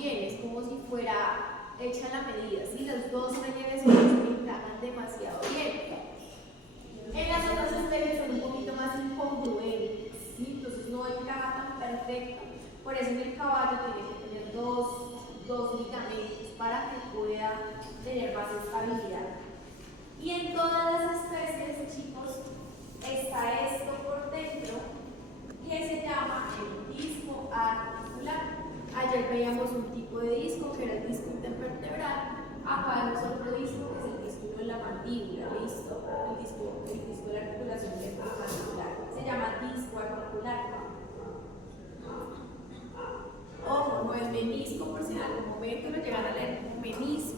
bien, es como si fuera hecha la medida, ¿sí? Los dos rellenes encajan demasiado bien. En las otras especies son un poquito más incongruentes, ¿sí? Entonces no encaja tan perfecto, por eso en el caballo tiene que tener dos ligamentos para que pueda tener más estabilidad. Y en todas las especies, chicos, está esto por dentro que se llama el disco articular. Ayer veíamos un tipo de disco que era el disco intervertebral. Acá vemos otro disco que es el disco de la mandíbula, ¿listo? El disco de la articulación mandibular. Se llama disco articular. Ojo, no es menisco, por si en algún momento lo llegan a leer como menisco.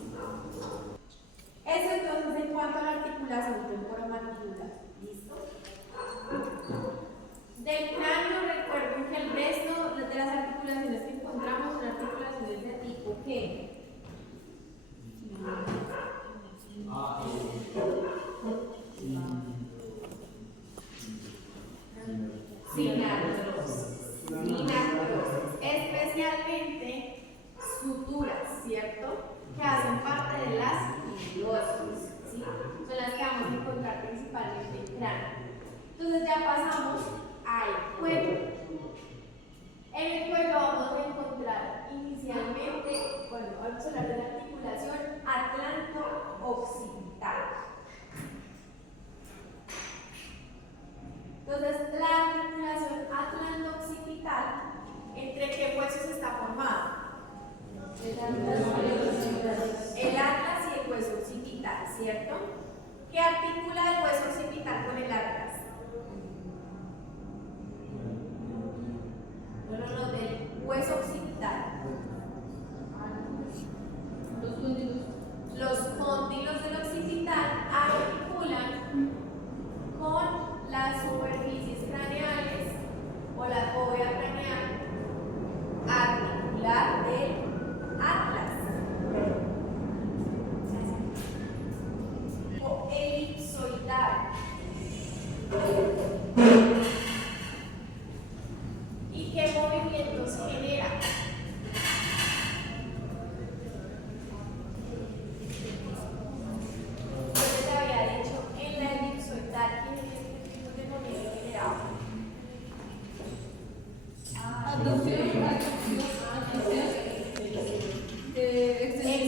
Eso entonces en cuanto a la articulación temporomandibular. ¿Listo? Del cráneo, recuerden que el resto de las articulaciones que encontramos son articulaciones de tipo ¿qué? Sinacrosis, especialmente suturas, ¿cierto? Que hacen parte de las fibrosis, ¿sí? Son las que vamos a encontrar principalmente en cráneo. Entonces ya pasamos al cuello. En el cuello vamos a encontrar inicialmente, bueno, vamos a hablar de la articulación atlanto-occipital. Entonces, la articulación atlanto-occipital, ¿entre qué huesos está formada? El atlas y el hueso occipital, ¿cierto? ¿Qué articula el hueso occipital con el atlas? No, del hueso occipital. Los cóndilos del occipital articulan con las superficies craneales o la fóvea craneal articular del atlas o elipsoidal. ¿Y qué movimientos genera? Yo les había dicho en la elipsoidal ¿qué tipo de movimiento generaba? Extensión y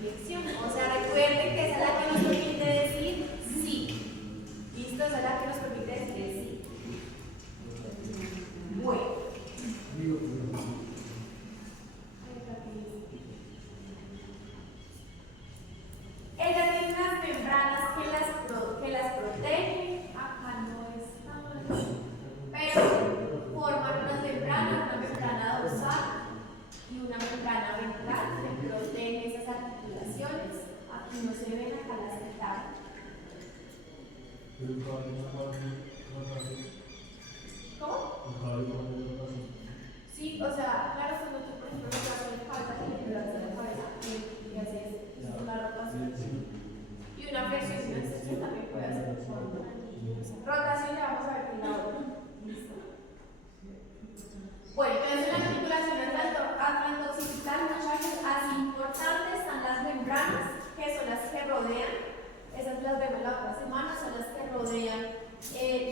flexión. O sea, recuerden que esa es la que nos permite decir sí. ¿Listo? Esa es la que nos permite decir sí. Bueno. Ella tiene unas membranas que las protegen. Acá no están. Pero forman unas membranas, una membrana dorsal y una membrana ventral que protege esas articulaciones. Aquí no se ven, acá las quitamos. ¿Cómo? Sí, o sea, claro, cuando tú, por ejemplo, vas a hacer falta y le das a la cabeza y haces una rotación. Y una flexión y una extensión también puede hacer. Rotación ya vamos a ver en la otra. ¿Listo? Bueno, entonces en la articulación atlanto-occipital, muchachos, así importantes están las membranas, que son las que rodean, esas las vemos la otra semana, son las que rodean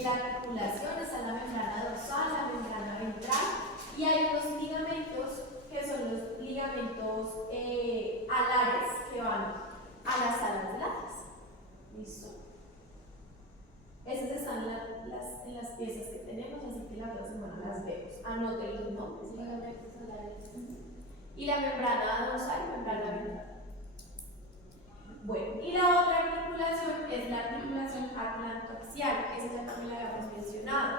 la articulación, está la membrana dorsal, la membrana ventral, y hay unos ligamentos que son los ligamentos alares que van a las alas del atlas. ¿Listo? Esas están en las piezas que tenemos, así que la otra semana las vemos. Anoten los nombres. Ligamentos alares. Y la membrana dorsal y membrana ventral. Bueno, y la otra articulación es la articulación atlantoaxial. Esa ya también la habíamos mencionado.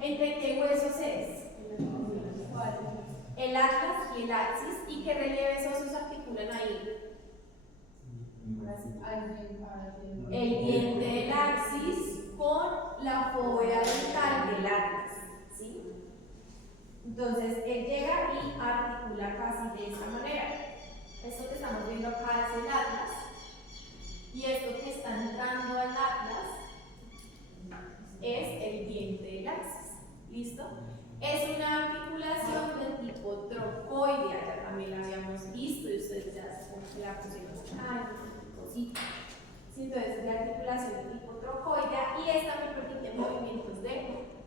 ¿Entre qué huesos es? El atlas y el axis. ¿Y qué relieves óseos articulan ahí? El diente del axis con la fóvea dental del atlas, ¿sí? Entonces, él llega y articula casi de esta manera. Esto que estamos viendo acá es el atlas. Y esto que está entrando al atlas es el diente del axis. ¿Listo? Es una articulación de tipo trocoidea. ya pusieron acá, cositas. Sí, entonces de articulación de tipo trocoidea y esta me permite movimientos de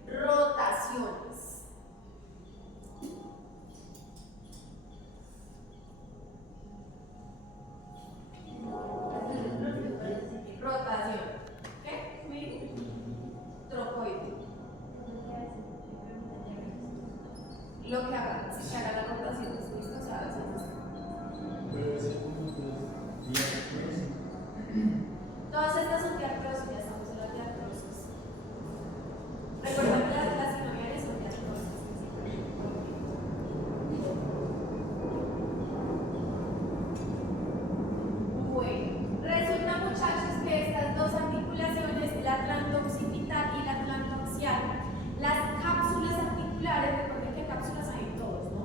rotaciones. Rotación. ¿Qué? Trocoidea. Lo que haga, si haga la rotación, ¿listo? O sea, todas estas son diartrosis, ya estamos en las diartrosis. Recuerda que las sinoviales son diartrosis. Bueno, resulta, muchachos, que estas dos articulaciones, la atlanto-occipital y la atlanto-axial, las cápsulas articulares, recuerden que cápsulas hay en todos, ¿no?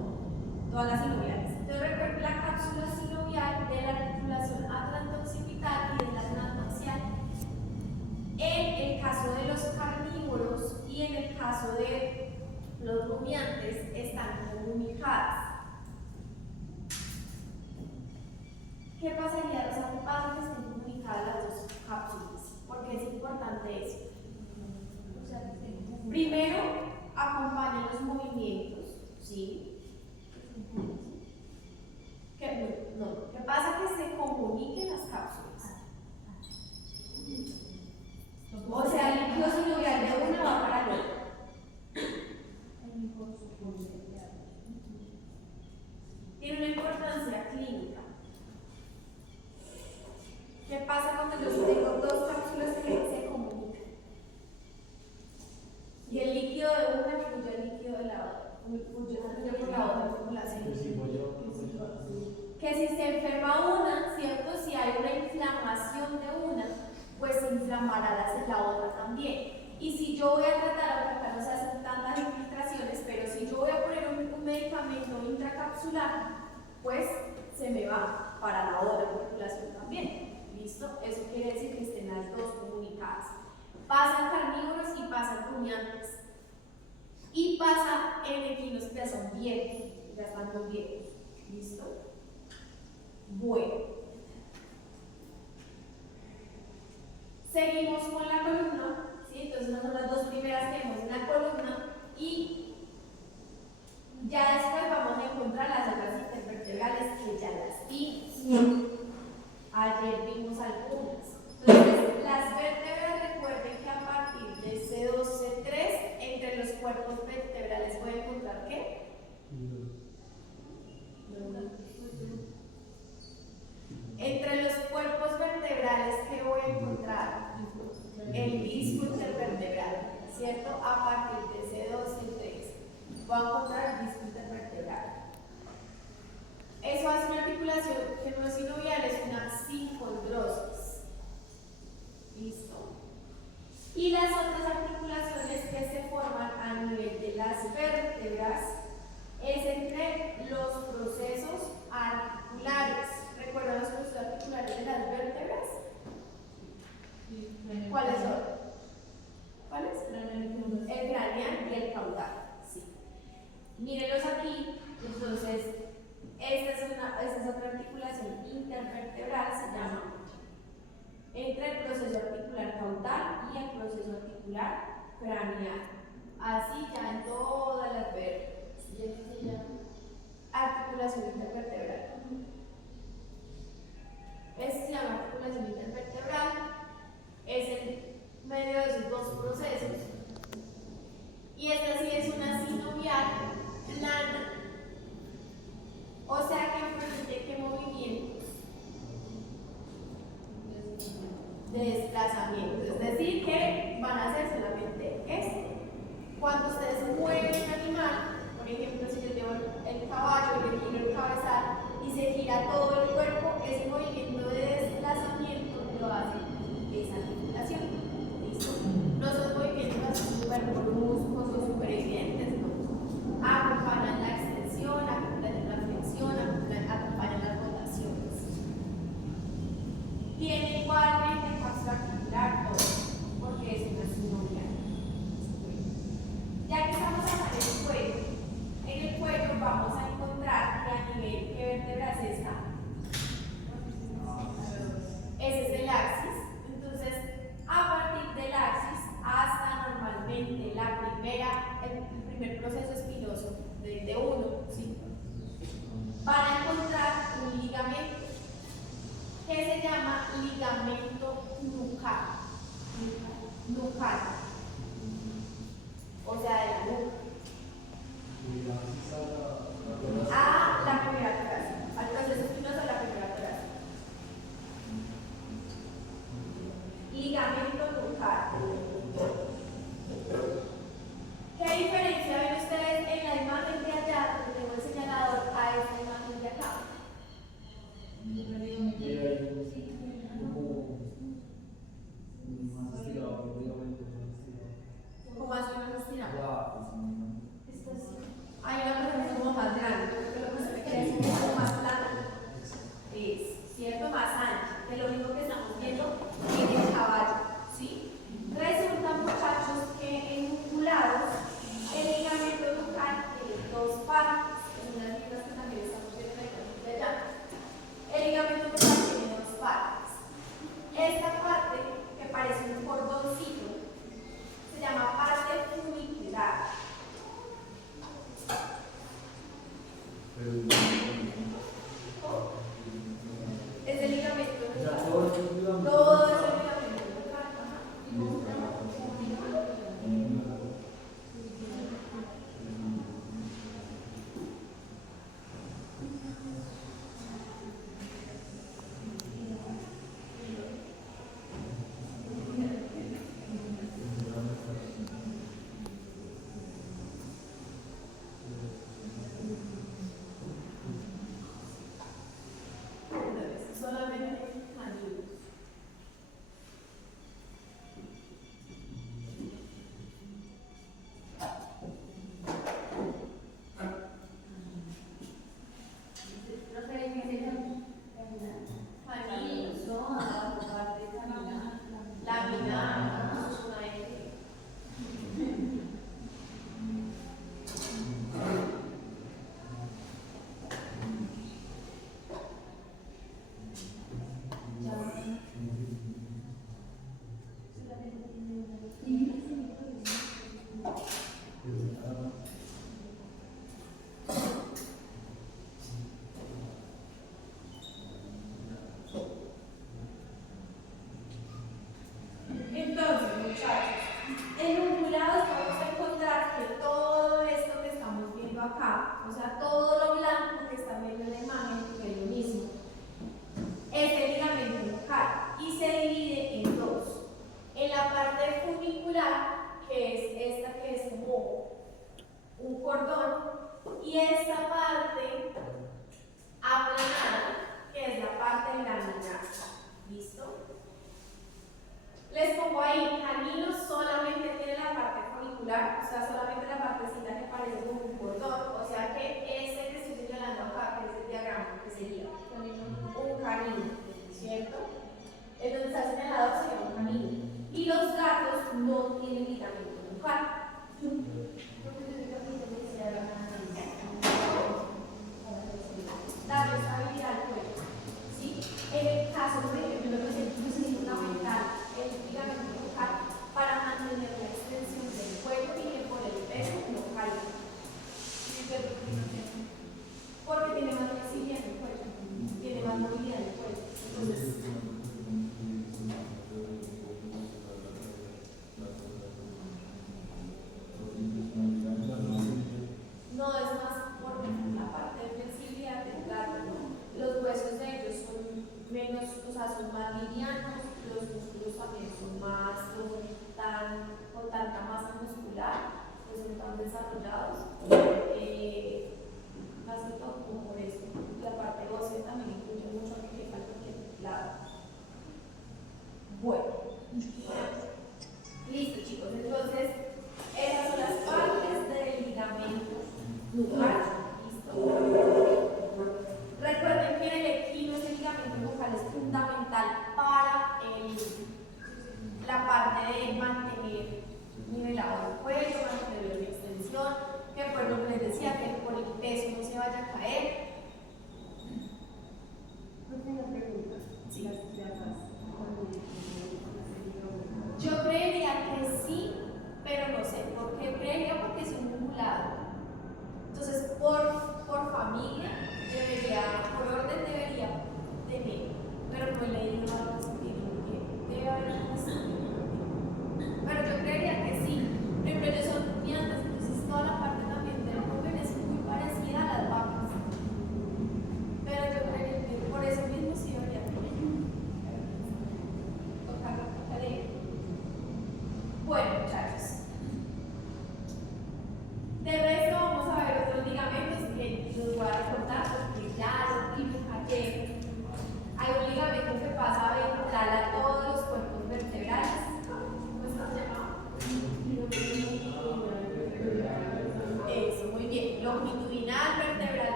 Todas las sinoviales. Entonces recuerden la cápsula sinovial de la articulación atlanto-occipital y de la atlanto-axial. En el caso de los carnívoros y en el caso de los rumiantes están comunicadas. ¿Qué pasaría? O sea, ¿qué pasa que estén comunicadas las dos cápsulas? Porque es importante eso. Primero, acompañan los movimientos, ¿sí? No, ¿qué pasa? Que se comuniquen las cápsulas. O sea, el líquido sinovial de una va para el otro. Tiene una importancia clínica. ¿Qué pasa cuando yo tengo dos cápsulas que se comunican? Y el líquido de una fluye al líquido de la otra. Fluye por la otra circulación. Que si se enferma una, ¿cierto? Si hay una inflamación de una, pues se inflamará la otra también. Y si yo voy a tratar, aunque acá no se hacen tantas infiltraciones, pero si yo voy a poner un medicamento intracapsular, pues se me va para la otra circulación también. ¿Listo? Eso quiere decir que estén las dos comunicadas. Pasan carnívoros y pasan rumiantes. Y pasa en equinos que ya son viejos, ya están muy viejos. ¿Listo? Bueno. Seguimos con la columna, ¿sí? Entonces esas son las dos primeras que vemos en la columna y ya después vamos a encontrar las otras intervertebrales que ya las vimos. Ayer vimos algunas. Entonces, las vértebras, recuerden que a partir de C2, C3, entre los cuerpos vertebrales voy a encontrar ¿qué? Entre los cuerpos vertebrales, ¿qué voy a encontrar? El disco intervertebral, ¿cierto? A partir de C2, C3 voy a encontrar el disco intervertebral. Eso hace una articulación que no es sinovial, es una sincondrosis. ¿Listo? Y las otras articulaciones que se forman a nivel de las vértebras es entre los procesos articulares. ¿Recuerdan los procesos articulares de las vértebras? ¿Cuáles son? ¿Cuáles? El craneal y el caudal. Sí. Mírenlos aquí. Entonces, esta es otra articulación intervertebral, se llama, entre el proceso articular caudal y el proceso articular craneal. Así ya en todas las vértebras. ¿Y esto se llama? Articulación intervertebral. Esta se llama articulación intervertebral. Es en medio de esos dos procesos. Y esta sí es una sinovial plana. O sea que permite que movimientos de desplazamiento, es decir, que van a ser solamente esto. Cuando ustedes mueven el animal, por ejemplo, si yo llevo el caballo y le giro el cabezal y se gira todo el cuerpo, ese movimiento de desplazamiento lo hace esa articulación. ¿Listo? No son movimientos así súper bruscos o súper evidentes, no. Acompañan la extensión, acompañan la flexión, acompañan las rotaciones. Tiene igualmente cápsula articular todo. se llama ligamento nucal. Nucal. O sea, de la nuca. A la primera torácica, al proceso espinoso de la primera torácica. Ligamento nucal. ¿Qué diferencia ven ustedes en la imagen de allá, donde tengo el señalador, a esta imagen de acá?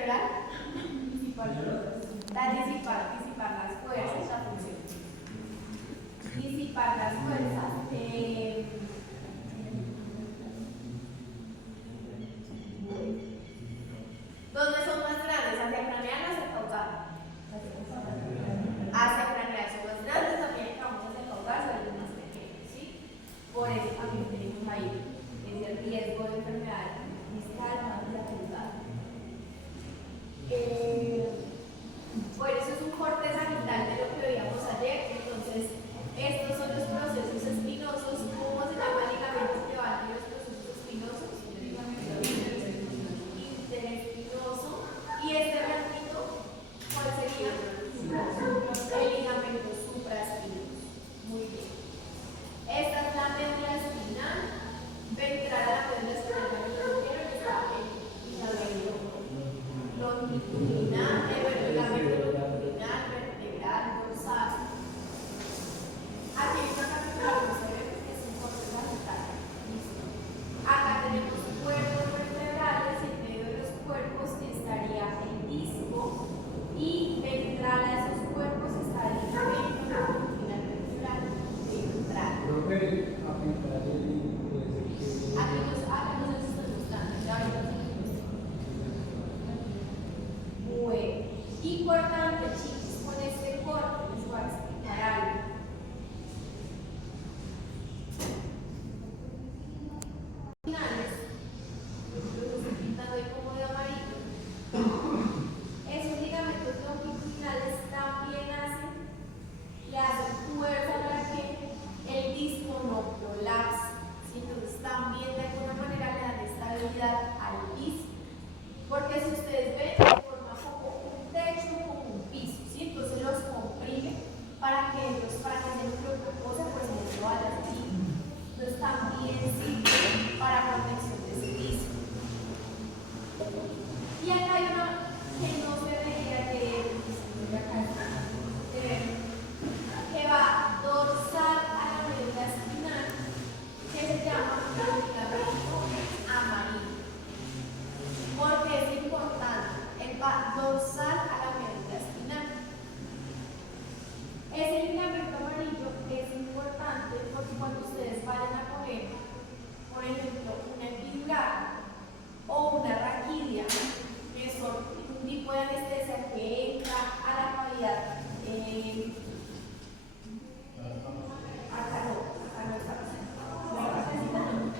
vertebral? Disipar las fuerzas, la función. Disipar las fuerzas. ¿Dónde son más grandes? ¿Hacia el craneal o hacia el caudal? Hacia el craneal son más grandes, también vamos hacia el caudal, son más pequeños, ¿sí? Por eso también tenemos ahí ese riesgo de enfermedad discal más de la caudal. Bueno, eso es un corte sagital de lo que veíamos ayer. Entonces, estos son los procesos espinosos. ¿Cómo se llama el ligamento que va entre los procesos espinosos? Interespinoso. ¿Y este blanquito cuál sería? El ligamento supraespinoso. Muy bien. Esta es la médula espinal. Ventral a la médula espinal, que está el ligamento longitudinal, vertebral, dorsal. Aquí hay una captura que se ve que es un corte sagital. Listo. Acá tenemos cuerpos vertebrales y en medio de los cuerpos estaría el disco y ventral a esos cuerpos está el ligamento longitudinal vertebral ventral. Aquí nos está mostrando. Bueno, importante, chicos, con este corte les voy a explicar algo. Finales, los estoy pintando ahí como de amarillo. Esos ligamentos longitudinales también le hacen fuerza para que el disco no prolapse. ¿Sí? Entonces también de alguna manera le dan estabilidad al disco. Porque si ustedes ven, techo como un piso, ¿sí? Entonces los comprime para que se los cosa pues no se vaya a salir. Entonces también sirve para protección de ese disco. Y acá hay una que no se debería leer, que va dorsal a la médula espinal, que se llama ligamento amarillo. Porque es importante, él va dorsal a la médula espinal. Ese ligamento amarillo es importante porque cuando ustedes vayan a poner, por ejemplo, una epidural o una raquidia, que son un tipo de anestesia que entra a la cavidad,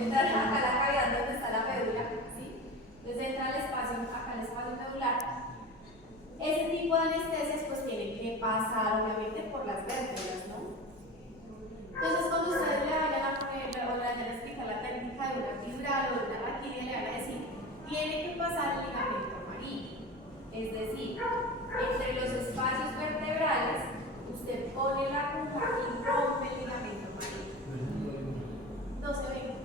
entra acá a la cavidad donde está la médula, ¿sí? Entonces entra al espacio, acá al espacio medular. Ese tipo de anestesias pues tienen que pasar obviamente por las vértebras, ¿no? Entonces cuando ustedes le vayan a poner o le vayan a explicar la técnica de una epidural o de una raquidia, le van a decir, tiene que pasar el ligamento amarillo. Es decir, entre los espacios vertebrales, usted pone la aguja y rompe el ligamento amarillo. No se ve,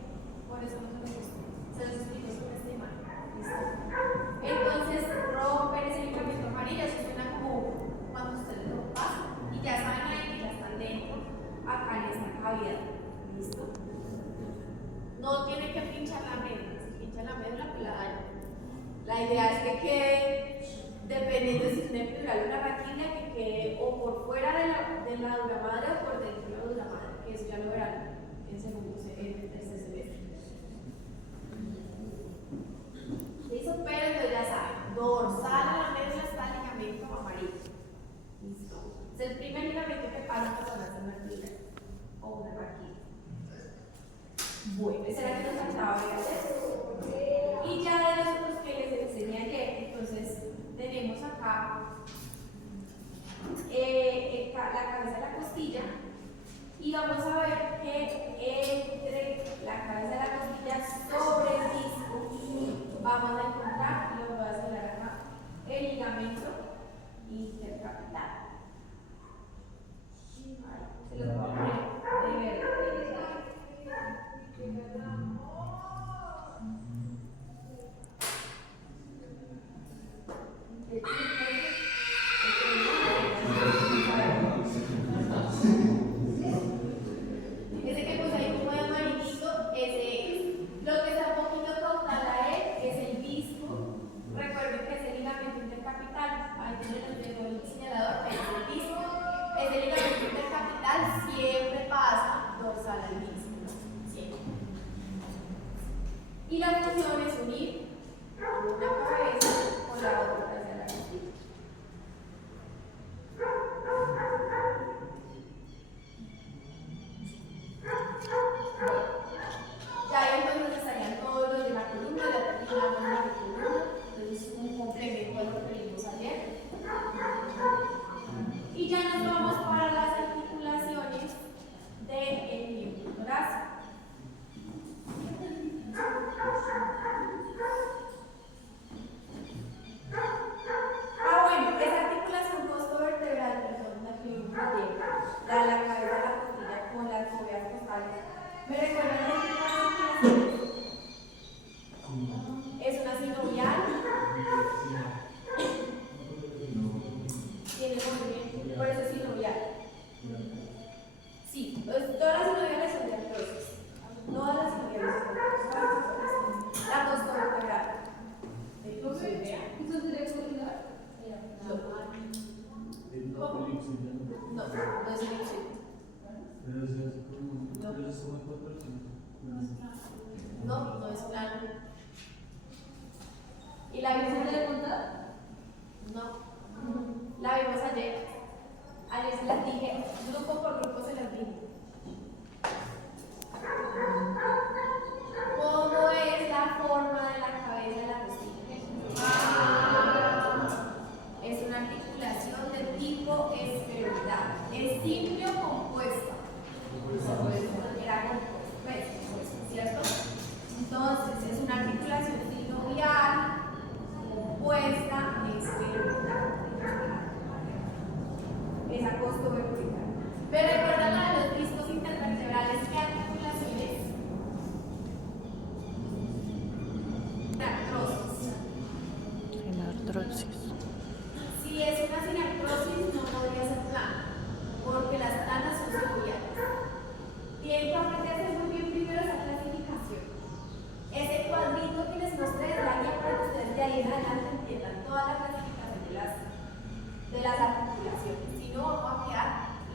por eso no se me gusta. Se los explico sobre esta imagen. ¿Listo? Entonces, romper ese ligamento amarillo, eso suena como cuando ustedes lo pasan y ya saben ahí que ya están dentro, acá en esta cavidad. ¿Listo? No tienen que pinchar la médula, si pinchan la médula, pues la dañan. La idea es que quede, dependiendo si es una epidural o una raquidia, que quede o por fuera de la dura madre o por dentro de la dura madre, que eso ya lo verán en segundo semestre. Listo, pero entonces ya saben, dorsal a la médula está el ligamento amarillo. Listo. Es el primer ligamento que pasa por la zona epidural o una raquidia. Bueno, ese era el que nos faltaba ver ayer. Y ya de los otros que les enseñé ayer, entonces tenemos acá la cabeza de la costilla y vamos a ver que entre la cabeza de la costilla sobre el disco vamos a encontrar, y lo voy a señalar acá, el ligamento intercapital. Se los voy a poner de verde. Ese que puse ahí como de amarillito, ese es. Lo que está un poquito caudal a él es el disco. Recuerden que ese ligamento ¿Y la vimos ayer montada? No. La vimos ayer. Ayer se las dije, grupo por grupo se las dije. ¿Cómo es la forma de la cabeza de la costilla? Es una articulación de tipo esferoidal. ¿Es simple o compuesta? Era compuesta, ¿cierto? Entonces, es una articulación sinovial compuesta esferoidal. Esa costovertebral. Pero recuerdan la de los discos intervertebrales, ¿qué articulaciones? Sinartrosis. Si es una sinartrosis, no podría ser plana, porque las planas son sinoviales. Tienen que aprenderse muy bien primero esa clasificación. Ese cuadrito que les mostré es la guía para que ustedes de ahí en adelante entiendan toda la clasificación de las articulaciones. Si no, vamos a quedar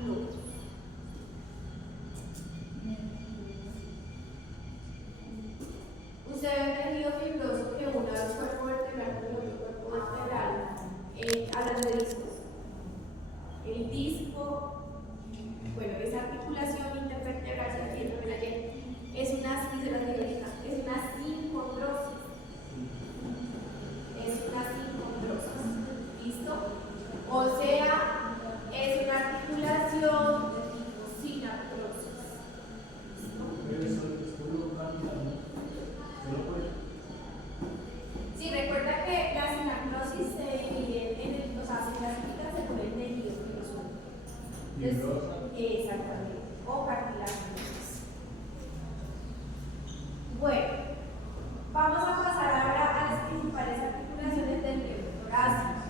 locos. Usted ve el tejido fibroso que uno es cuerpo vertebral con el otro cuerpo vertebral. Hablando de discos. El disco, bueno, esa articulación intervertebral, si la tienen ayer, es una sincondrosis. Es una sincondrosis. ¿Listo? O sea, es una articulación de tipo sinartrosis. Sí, recuerda que la sinartrosis se divide en o sea, se clasifica según el tejido fibroso. Exactamente. O cartilaginosas. Bueno, vamos a pasar ahora a las principales articulaciones del miembro torácico.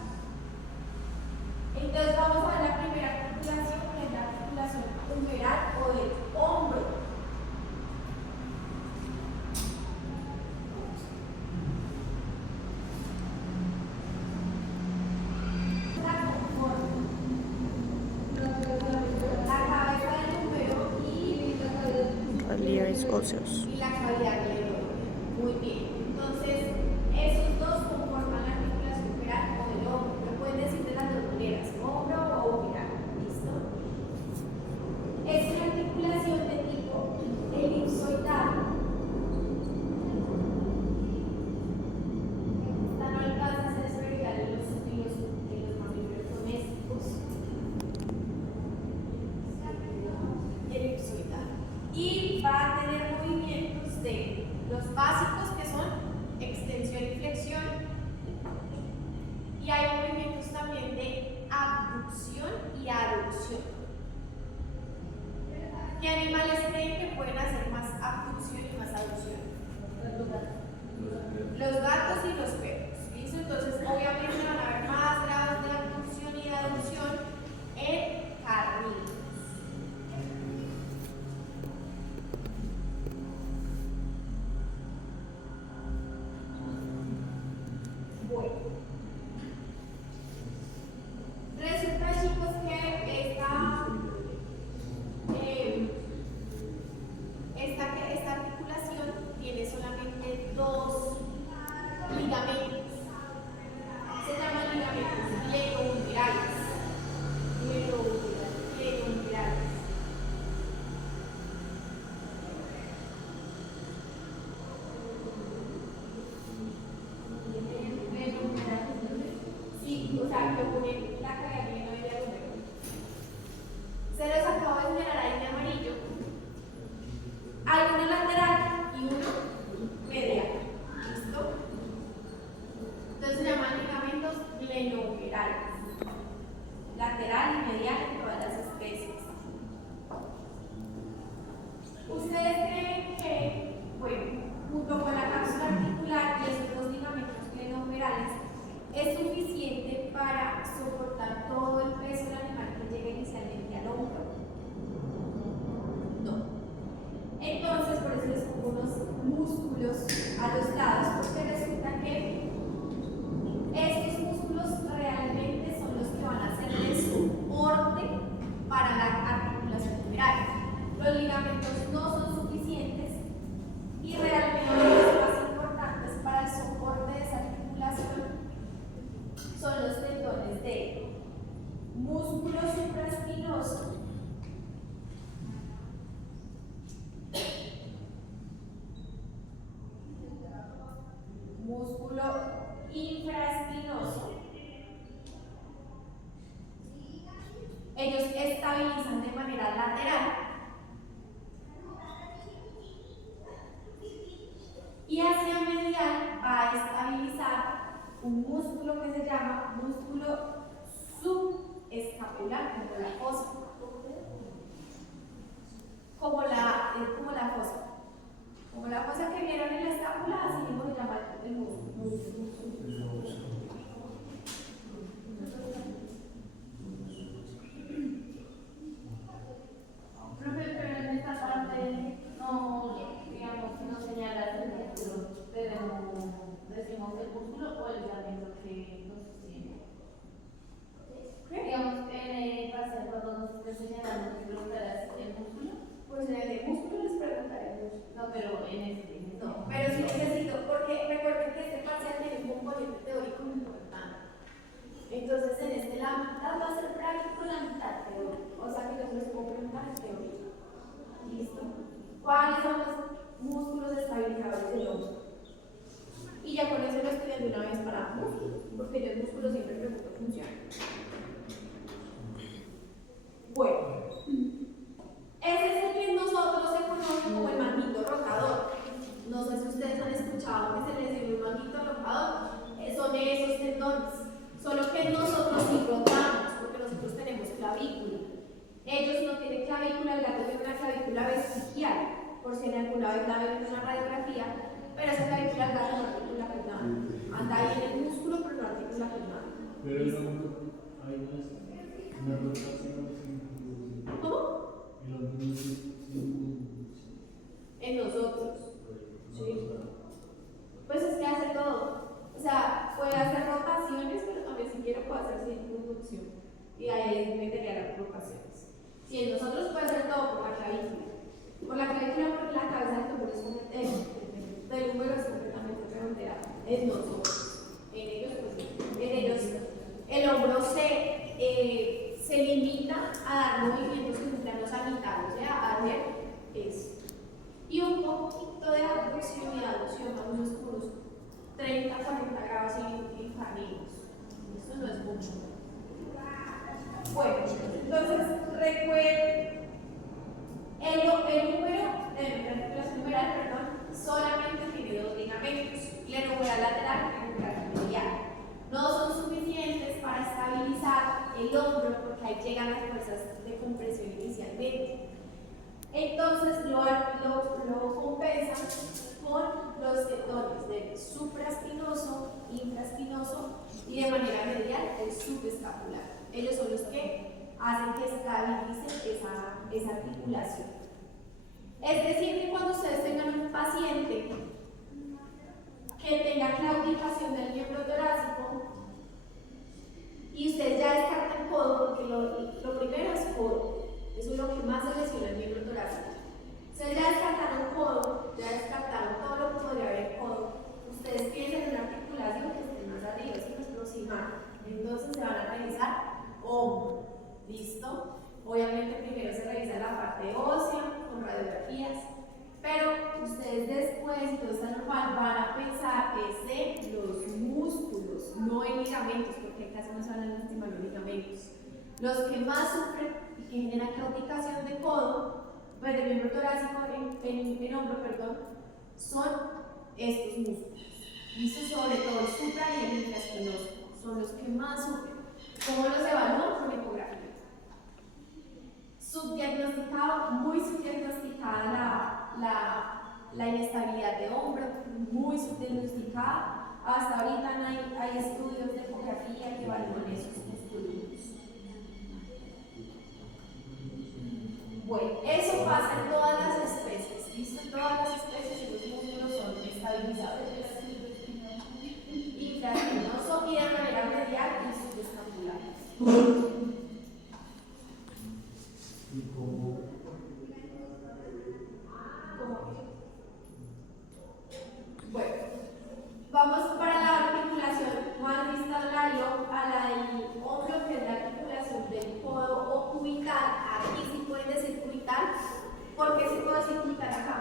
Entonces vamos a ver la primera articulación, que es la articulación humeral o del hombro. Aliares óseos. Y la cavidad glenoidea. Muy bien. Entonces, esos dos conforman la articulación humeral o del hombro. Lo pueden decir de las dos maneras, hombro o humeral. ¿Listo? Es una articulación de tipo elipsoidal. Esta no alcanza a ser esferoidal en los mamíferos domésticos. Elipsoidal. Y va a tener movimientos de los básicos, que son extensión y flexión, y hay movimientos también de abducción y aducción. ¿Qué animales creen que pueden hacer más abducción y más aducción? Los gatos y los perros. ¿Listo? Entonces, obviamente van a haber más grados de abducción y de aducción en carnívoros. Resulta, chicos, que esta articulación tiene solamente dos ligamentos. Se llaman ligamentos glenohumerales. Glenohumerales. músculo infraespinoso. Ellos estabilizan de manera lateral. Y hacia medial va a estabilizar un músculo que se llama músculo subescapular, como la fosa. Como la fosa. Como la fosa que vieron en la escápula, así mismo se llama el músculo. Profe, pero en esta parte no, digamos, que no señalas el músculo, pero decimos el músculo o el ligamento que lo sostiene. Digamos, cuando nos esté señalando, ¿te preguntarás el músculo? Pues en el de músculo les preguntaremos. No, pero en este. No, pero sí necesito, porque recuerden que este parcial tiene un componente teórico muy importante. Entonces, en este la mitad va a ser práctico, la mitad teórico. O sea que yo les puedo preguntar el teórico. ¿Listo? ¿Cuáles son los músculos estabilizadores del hombro? Y ya con eso lo estudian de una vez para músculos, porque yo el músculo siempre pregunto función. Bueno, ese es el que nosotros se conoce como el manguito rotador. No sé si ustedes han escuchado que se les llama un manguito rotador. Son esos tendones. Solo que nosotros sí rotamos, porque nosotros tenemos clavícula. Ellos no tienen clavícula, el gato tiene una clavícula vestigial, por si en alguna vez la ven en una radiografía, pero esa clavícula el gato no articula con nada. Anda ahí en el músculo, pero no articula con nada. Pero hay una rotación sin. ¿Cómo? En nosotros. Sí. Pues es que hace todo. O sea, puede hacer rotaciones, pero también si quiere puede hacer circunducción. Y ahí metería las rotaciones. Si en nosotros puede hacer todo por la clavícula. Por la clavícula porque la cabeza del tumor es del húmero es completamente redondeada. En nosotros. En ellos, pues en ellos el hombro se limita a dar movimientos que cumplan los sanitarios, a hacer eso. Y un poquito de abducción y aducción, vamos a unos 30-40 grados en caminos. Eso no es mucho. Bueno, entonces recuerden, el número solamente tiene dos ligamentos, la numeral lateral y la numeral medial. No son suficientes para estabilizar el hombro porque ahí llegan las fuerzas de compresión inicialmente. Entonces lo compensan con los tendones del supraespinoso, infraespinoso y de manera medial el subescapular. Ellos son los que hacen que estabilice esa articulación. Es decir, que cuando ustedes tengan un paciente que tenga claudicación del miembro torácico y ustedes ya descartan codo, porque lo primero es codo, eso es lo que más se lesiona el miembro torácico. Ustedes ya descartaron codo, ya descartaron todo lo que podría haber codo. Ustedes piensan en una articulación que esté más arriba, es más proximal. Entonces se van a revisar hombro. ¿Listo? Obviamente primero se revisa la parte ósea con radiografías, pero ustedes después, si todo está normal, van a pensar que es de los músculos, no en ligamentos, porque casi no se van a lastimar los ligamentos. Los que más sufren y que generan claudicación de codo, pues de miembro torácico en hombro, perdón, son estos músculos. ¿Listo? Sobre todo el supra y el infraespinoso, son los que más sufren. ¿Cómo los evalúan? Con ecografía. Subdiagnosticado, muy subdiagnosticada la inestabilidad de hombro, muy subdiagnosticada. Hasta ahorita hay estudios de ecografía que evalúan esos músculos. Bueno, eso pasa en todas las especies. ¿Listo? En todas las especies los músculos son estabilizadores. Infraespinoso y de manera medial y subescapular. Bueno, vamos para la articulación más distal a la del hombro, que es la articulación del codo o cubital. Aquí sí pueden decir cubital. ¿Por qué se puede decir cubital acá?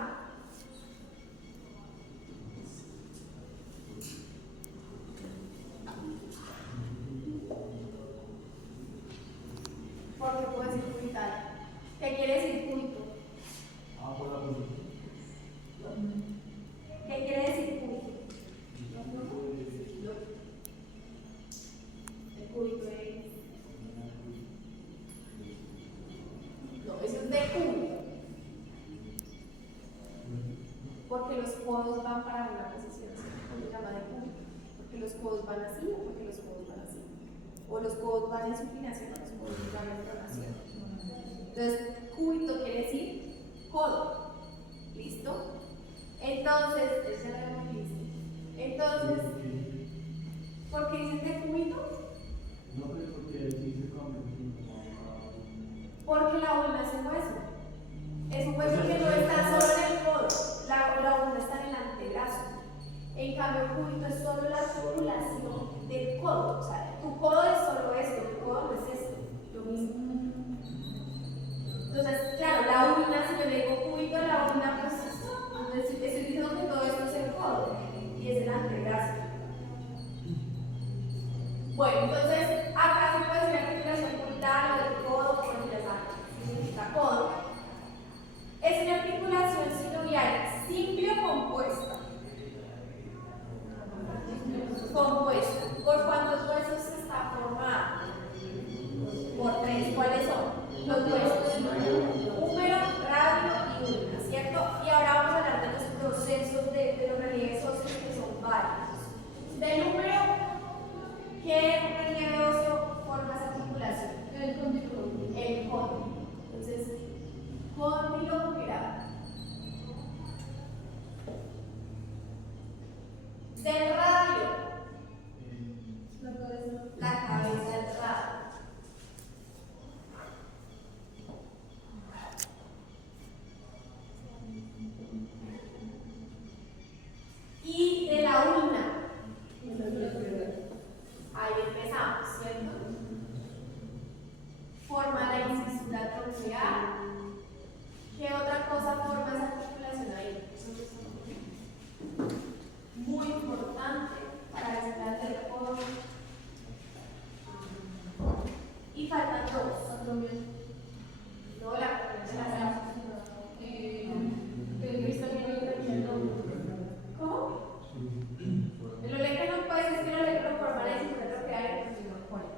codos van para una posición, ¿cómo se llama de cúbito? Porque los codos van así o porque los codos van así. O los codos van en supinación o los codos van en pronación. Entonces, cúbito quiere decir codo. ¿Listo? Entonces, esa era la que dice. Entonces, ¿por qué dicen de cúbito? No, pero porque sí se cambia. Porque la ulna es un hueso. Es un hueso que no está solo en el codo. La ulna está en el antebrazo. En cambio, el cúbito es solo la articulación del codo. O sea, tu codo es solo esto, tu codo no es esto. Lo mismo. Entonces, claro, la ulna, si yo le digo cúbito a la ulna, pues estoy diciendo que todo esto es el codo y es el antebrazo. Bueno, entonces acá se puede decir articulación cubital o del codo, porque ya saben, significa codo. Es una articulación sinovial simple o compuesta. Compuesta. ¿Por cuántos huesos está formada? Por 3. ¿Cuáles son? Los huesos húmero, radio y ulna, ¿cierto? Y ahora vamos a hablar de los procesos de los relieves óseos, que son varios. Del húmero, ¿qué relieve óseo forma esa articulación? El cóndilo. El cóndilo. Entonces, cóndilo humeral. Del radio, la cabeza del radio. Y de la ulna. Ahí empezamos, ¿cierto? Forma la incisura tronclear. ¿Qué otra cosa forma esa articulación ahí? Muy importante para desplazar el codo. Y faltan dos. No, la ¿cómo? El olecro no puede ser que el olecro forma la incisura tronclear y el no pone.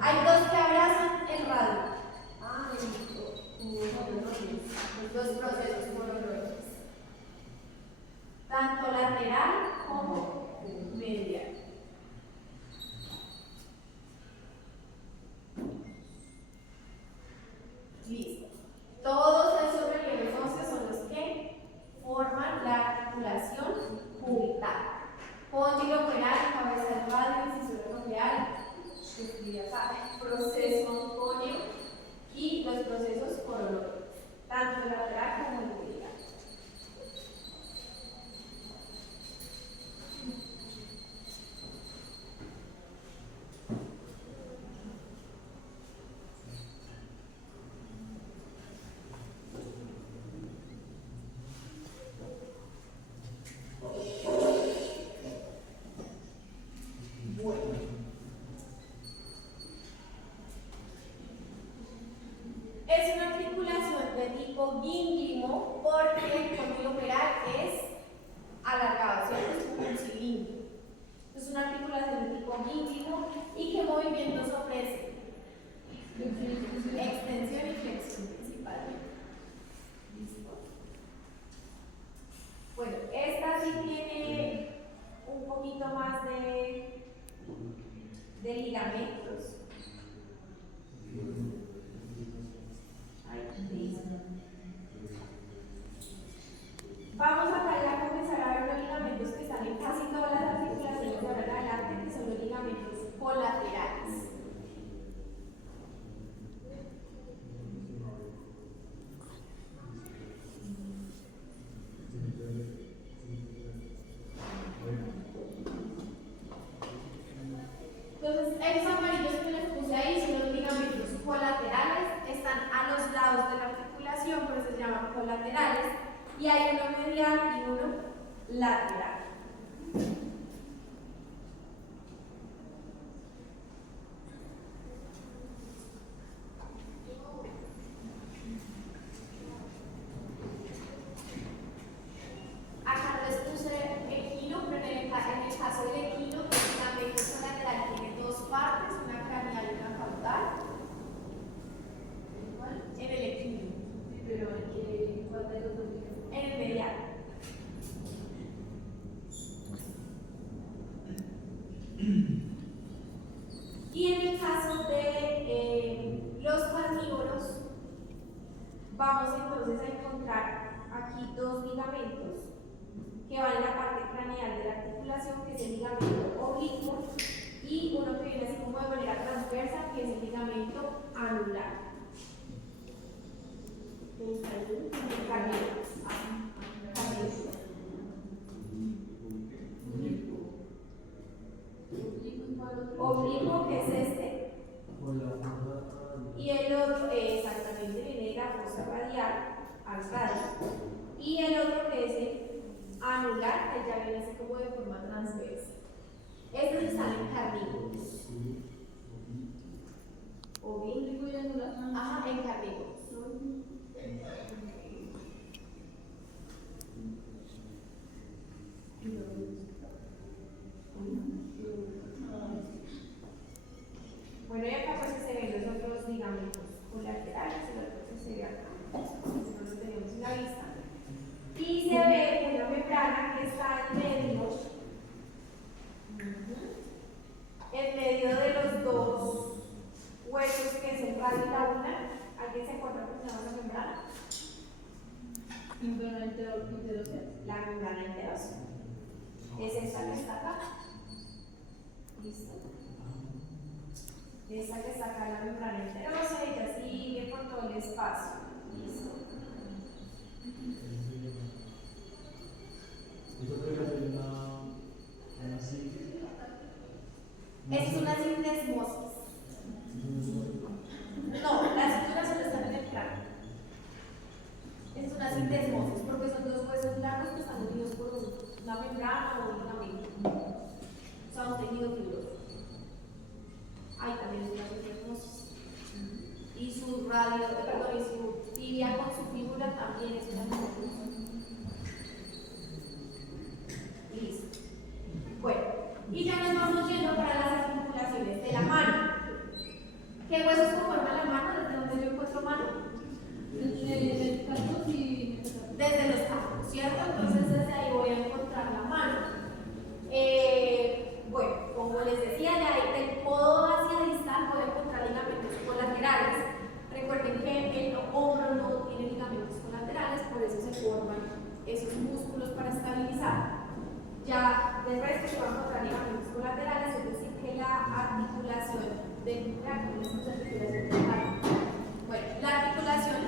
Hay dos que abrazan el radio. Los procesos coronoides. Tanto lateral como medial. Listo. Todos esos relieves óseos son los que forman la articulación cubital. Cóndilo humeral, cabeza del radio, incisura tronclear, proceso anconio y los procesos coronoides, tanto el lateral como el medial. Es una articulación de tipo gínglimo porque el cóndilo humeral es alargado, ¿cierto? Es como un cilindro. Es una articulación de tipo gínglimo y ¿qué movimientos ofrece? Extensión y flexión principalmente. ¿Listo? Bueno, esta sí tiene un poquito más de ligamentos. Vamos acá ya a comenzar a ver los ligamentos que están en casi todas las articulaciones de ahora en adelante, que son los ligamentos colaterales. vamos entonces a encontrar aquí dos ligamentos que van en la parte craneal de la articulación, que es el ligamento oblicuo, y uno que viene así como de manera transversa, que es el ligamento anular. Oblicuo, que es este, y el otro, exactamente, viene de la fosa radial al radio, y el otro que es el anular, que ya viene así como de forma transversa. Estos están en carnívoros. Oblicuo y anular. Ajá, en carnívoros. Bueno, y acá pues se ven los otros ligamentos colaterales y los otros se ve acá. Entonces los tenemos en la vista. Y se ve una membrana que está en medio de los dos huesos, que es el radio y la una. ¿Alguien se acuerda cómo se llama la membrana? Membrana interósea. La membrana interósea. Es esta que está acá. Listo. Esta que está acá, la membrana interósea, y ya sigue por todo el espacio. Listo. ¿Eso puede ser una síntesis? Esa es una sindesmosis. No, las estructuras solo están en el cráneo. Es una sindesmosis porque son dos huesos largos que están unidos por una membrana o un ligamento. O sea, un tejido fibroso. Ahí también es una sindesmosis. Y su radio, perdón, y su tibia con su figura también es una sindesmosis. Listo. Bueno, y ya nos vamos yendo para las articulaciones de la mano. ¿Qué huesos conforman la mano? ¿Desde dónde yo encuentro mano? Desde los carpos y Desde los carpos, ¿cierto? Entonces desde ahí voy a encontrar la mano. Bueno, como les decía, ya del codo hacia distal voy a encontrar ligamentos colaterales. Recuerden que el hombro no tiene ligamentos colaterales, por eso se forman esos músculos para estabilizar. Ya del resto se van a encontrar ligamentos colaterales, es decir, que la articulación del carpo, bueno, la articulación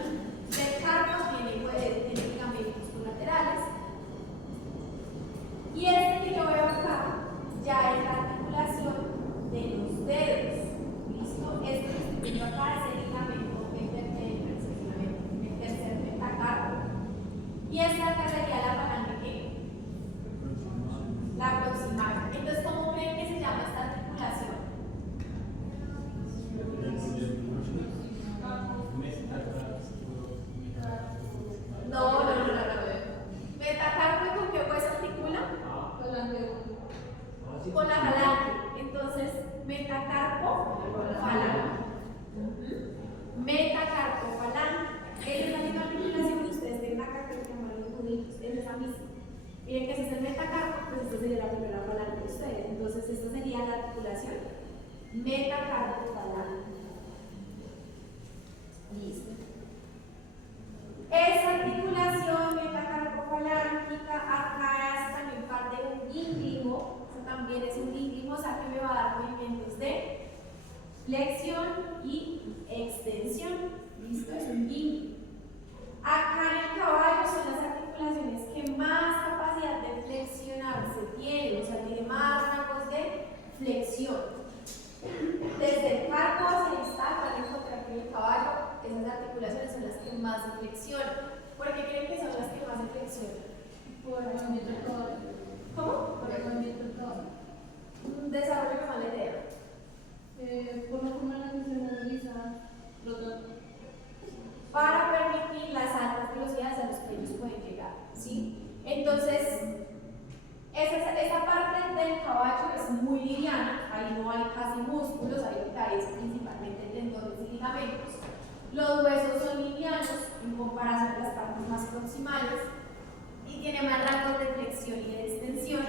del carpo tiene ligamentos colaterales. Y este que yo veo acá ya es la articulación de los dedos. ¿Listo? Este que estoy viendo acá es el ligamento el tercer metacarpo. Y esta acá sería la falange que la proximal. Entonces, ¿cómo creen que se llama esta articulación? No. Metacarpo, ¿con qué hueso articula? Con la falange. Entonces, metacarpo, falange. Metacarpo, falange. Esa es la misma articulación que ustedes tienen acá, que se llaman los nuditos. Es esa misma. Miren que ese es el metacarpo, pues esta sería la primera falange de ustedes. Entonces, esta sería la articulación metacarpo, falange. Listo. Esa articulación metacarpofalángica acá es también parte de un íngrimo, eso también es un íngrimo, o sea que me va a dar movimientos de flexión y extensión. Listo, es un íngrimo. Acá en el caballo son las articulaciones que más capacidad de flexionarse tienen, o sea, tiene más rangos de flexión. Desde el carpo hacia el distal van a encontrar que en el caballo esas articulaciones son las que más se flexionan. ¿Por qué creen que son las que más se flexionan? por el movimiento del caballo. ¿Cómo? Por el movimiento del caballo. Desarrollo más la idea. Por la forma en la que se moviliza los datos. Para permitir las altas velocidades a las que ellos pueden llegar, ¿sí? Entonces, esa parte del caballo es muy liviana, ahí no hay casi músculos, ahí es principalmente tendones y ligamentos. Los huesos son livianos en comparación a las partes más proximales y tiene más rangos de flexión y de extensión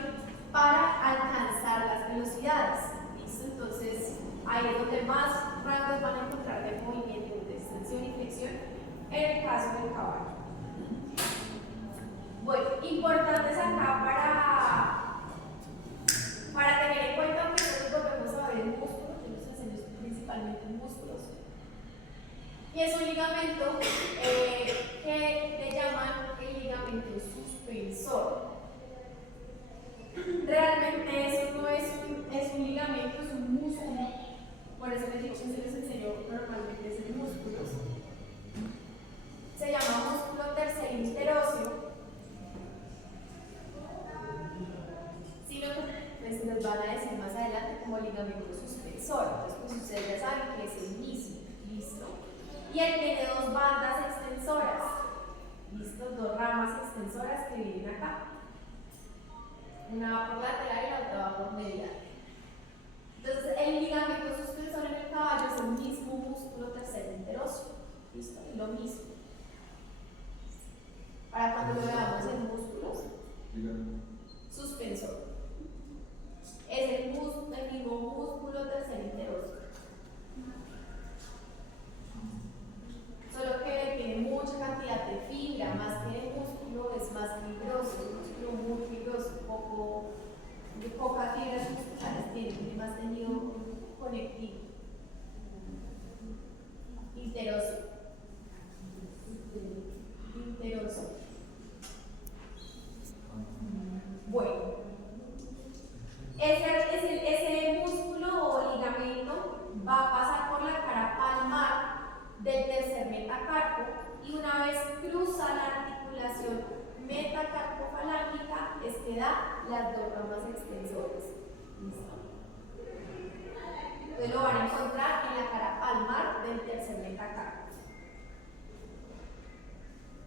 para alcanzar las velocidades. ¿Listo? Entonces, ahí es donde más rangos van a encontrar de movimiento, de extensión y flexión en el paso del caballo. Bueno, importantes acá para tener en cuenta que nosotros volvemos a ver el músculo, que nos enseña principalmente músculos. Y es un ligamento que le llaman el ligamento suspensor. Realmente eso no es un ligamento, es un músculo. Por eso les digo que se les enseñó normalmente es el músculo. Se llama músculo tercer interóseo. Si no, pues nos van a decir más adelante como ligamento suspensor. Entonces, pues ustedes ya saben que es el mismo. ¿Listo? Y él tiene dos bandas extensoras. ¿Listo? Dos ramas extensoras que vienen acá. Una va por lateral y la otra va por medial. Entonces, el ligamento suspensor en el caballo es el mismo músculo tercer interóseo. ¿Listo? Lo mismo. Para cuando lo veamos en músculos, suspensor. Es el mismo músculo tercer interóseo. Solo que tiene mucha cantidad de fibra, más que de músculo, es más fibroso, un músculo muy fibroso, pocas fibras musculares tiene más tejido conectivo. Interóseo. Bueno, ese músculo o ligamento va a pasar por la cara palmar del tercer metacarpo y una vez cruza la articulación metacarpofalángica es que da las dos ramas extensoras. ¿Listo? Entonces lo van a encontrar en la cara palmar del tercer metacarpo.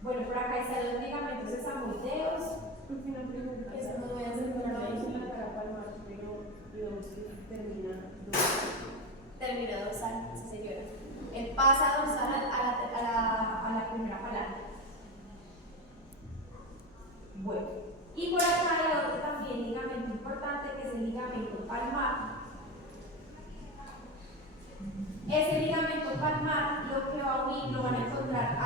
Bueno, por acá están los ligamentos esamoideos. Eso no voy a hacer por ahí en la cara palmar, pero digamos que termina dorsal, sí señora. Él pasa dorsal a la primera palanca. Bueno, y por acá hay otro también ligamento importante que es el ligamento palmar. Ese ligamento palmar lo que va a unir lo van a encontrar a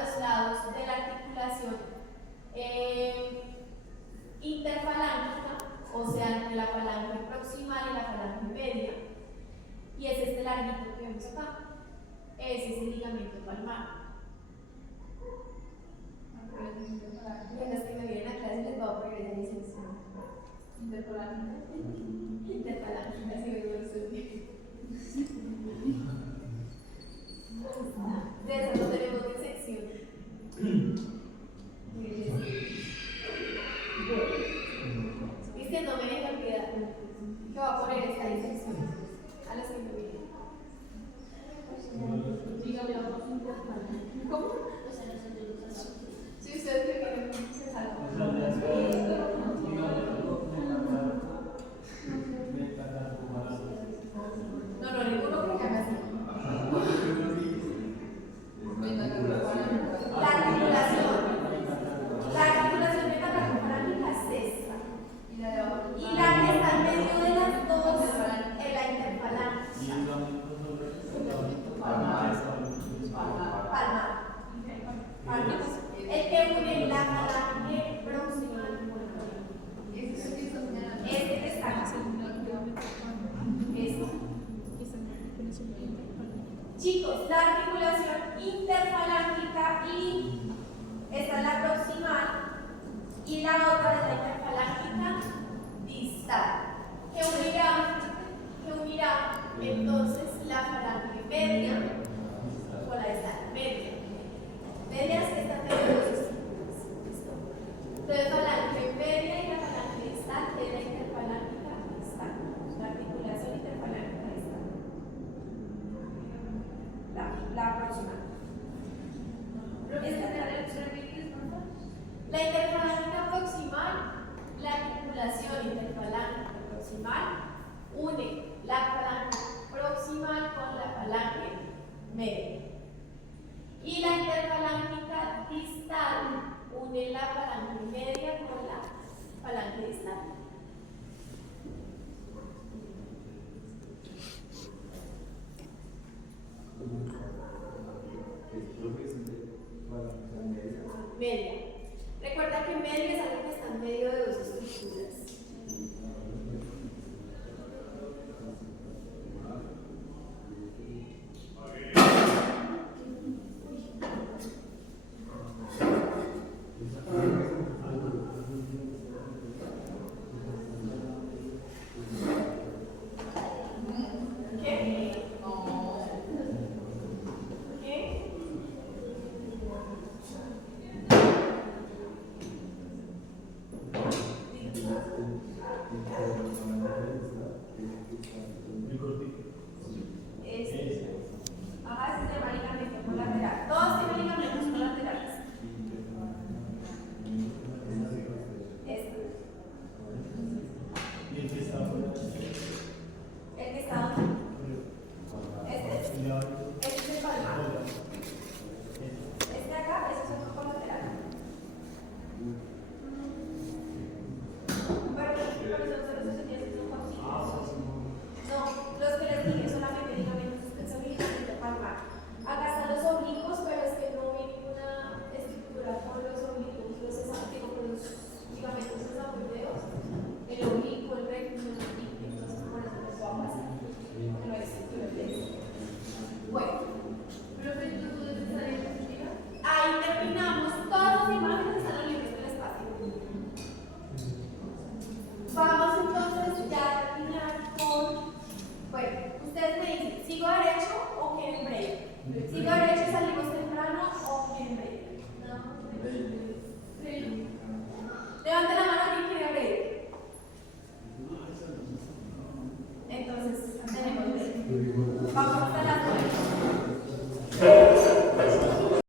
los lados de la articulación interfalángica, o sea, entre la falange proximal y la falange media. Y es este larguito que vemos acá. Ese es el ligamento palmar. Los que me vienen a clase les voy a poner esa disección. Interfalángica. Interfalángica, si me gusta. De eso no tenemos disección. Es que no me dejan olvidar que va a poner esta disección a los que me vienen. ¿Cómo? Si ustedes quieren, se salvan. No, ninguno que haga así. La articulación metacarpofalángica es esta. Y la que está en medio de las dos es la interfalángica. Palmar. El que une la falange proximal. Este que está acá. Chicos, la articulación interfalángica y esta es la proximal y la otra es la interfalángica distal, que unirá entonces la falange media con la distal. Medias que están entre los distintos. ¿Listo? Entonces falange media y la falange distal es la interfalángica distal, la articulación interfalángica distal. La próxima. La interfalángica proximal, la articulación interfalángica proximal une la falange proximal El cortico. Este. Ajá, ese se llama ligamento colateral. Todos tienen ligamentos colaterales. Este. Y el que está afuera. El que está donde. Este. Este es el palmar. Este de acá, ese es otro colateral. Bueno, pero eso